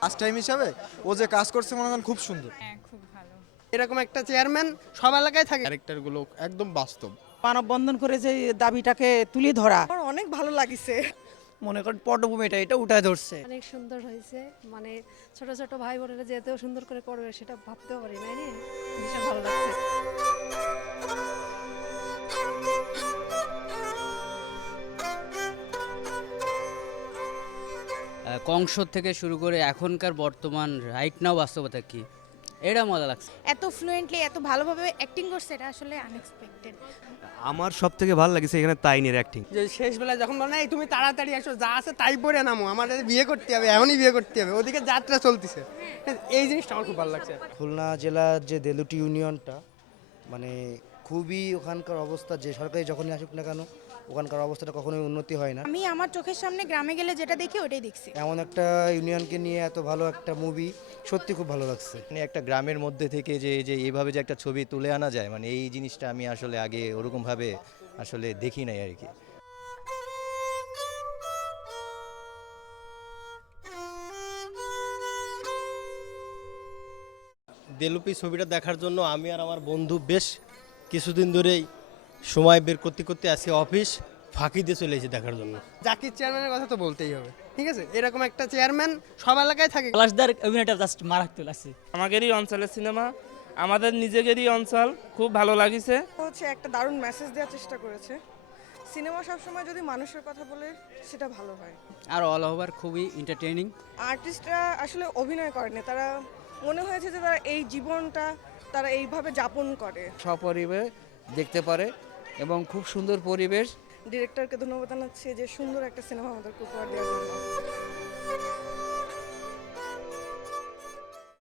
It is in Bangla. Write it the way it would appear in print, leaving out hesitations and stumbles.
ফার্স্ট টাইম হিসাবে ও যে কাজ করছে মনে করেন খুব সুন্দর। হ্যাঁ, খুব ভালো। এরকম একটা চেয়ারম্যান সব এলাকায় থাকে। ক্যারেক্টারগুলো একদম বাস্তব। মানববন্ধন করে যে দাবিটাকে তুলে ধরা আমার অনেক ভালো লাগিছে। মনে করেন পটভূমিটা এটা উঠায় ধরছে। অনেক সুন্দর হয়েছে, মানে ছোট ছোট ভাই বোনেরা যে এত সুন্দর করে করবে সেটা ভাবতেও পারি নাই রে। ভীষণ ভালো লাগছে। কংস থেকে শুরু করে এখনকার বর্তমান রাইট নাও বাস্তবতা কি, এটা মজা লাগছে। এত ফ্লুয়েন্টলি এত ভালোভাবে অ্যাক্টিং করছে, এটা আসলে আনএক্সপেক্টেড। আমার সব থেকে ভালো লাগছে এখানে তাইনের অ্যাক্টিং। যে শেষ বেলায় যখন বলে এই তুমি তাড়াতাড়ি আসো, যা আছে তাই পরে নামো, আমাদের বিয়ে করতে হবে, এমনই বিয়ে করতে হবে, ওদিকে যাত্রা চলতেছে। এই জিনিসটা আমার খুব ভালো লাগছে। খুলনা জেলার যে দেলুটি ইউনিয়নটা মানে খুবই ওখানকার অবস্থা, যে সরকারি যখনই আসুক না কেন ওখানকার অবস্থাটা কখনোই উন্নতি হয় না। আমি আমার চোখের সামনে গ্রামে গেলে যেটা দেখি ওটাই দেখছি। এমন একটা ইউনিয়নকে নিয়ে এত ভালো একটা মুভি সত্যি খুব ভালো লাগছে। মানে একটা গ্রামের মধ্যে থেকে যে যে এইভাবে যে একটা ছবি তুলে আনা যায়, মানে এই জিনিসটা আমি আসলে আগে ওরকমভাবে আসলে দেখি নাই আর কি। দেলুপি ছবিটা দেখার জন্য আমি আর আমার বন্ধু বেশ কিছুদিন ধরেই সময় বের করতে করতে আজকে অফিস ফাঁকি দিয়ে চলে এসেছি দেখার জন্য। জাকির চেয়ারম্যানের কথা তো বলতেই হবে, ঠিক আছে? এরকম একটা চেয়ারম্যান সব এলাকায় থাকে। পলাশদার অভিনয়টা জাস্ট মারাত্মক লাগছে। আমাদেরই অঞ্চলের সিনেমা, আমাদের নিজেদেরই অঞ্চল, খুব ভালো লাগিছে। হচ্ছে একটা দারুণ মেসেজ দেওয়ার চেষ্টা করেছে। সিনেমা সবসময় যদি মানুষের কথা বলে সেটা ভালো হয়। আর অল ওভার খুবই এন্টারটেইনিং। আর্টিস্টরা আসলে অভিনয় করেনি, তারা মনে হয়েছে যে তারা এই জীবনটা তারা এইভাবে যাপন করে। সপরিবারে দেখতে পারে এবং খুব সুন্দর পরিবেশ। ডিরেক্টরকে ধন্যবাদ জানাচ্ছি যে সুন্দর একটা সিনেমা আমাদেরকে উপহার দেওয়ার জন্য।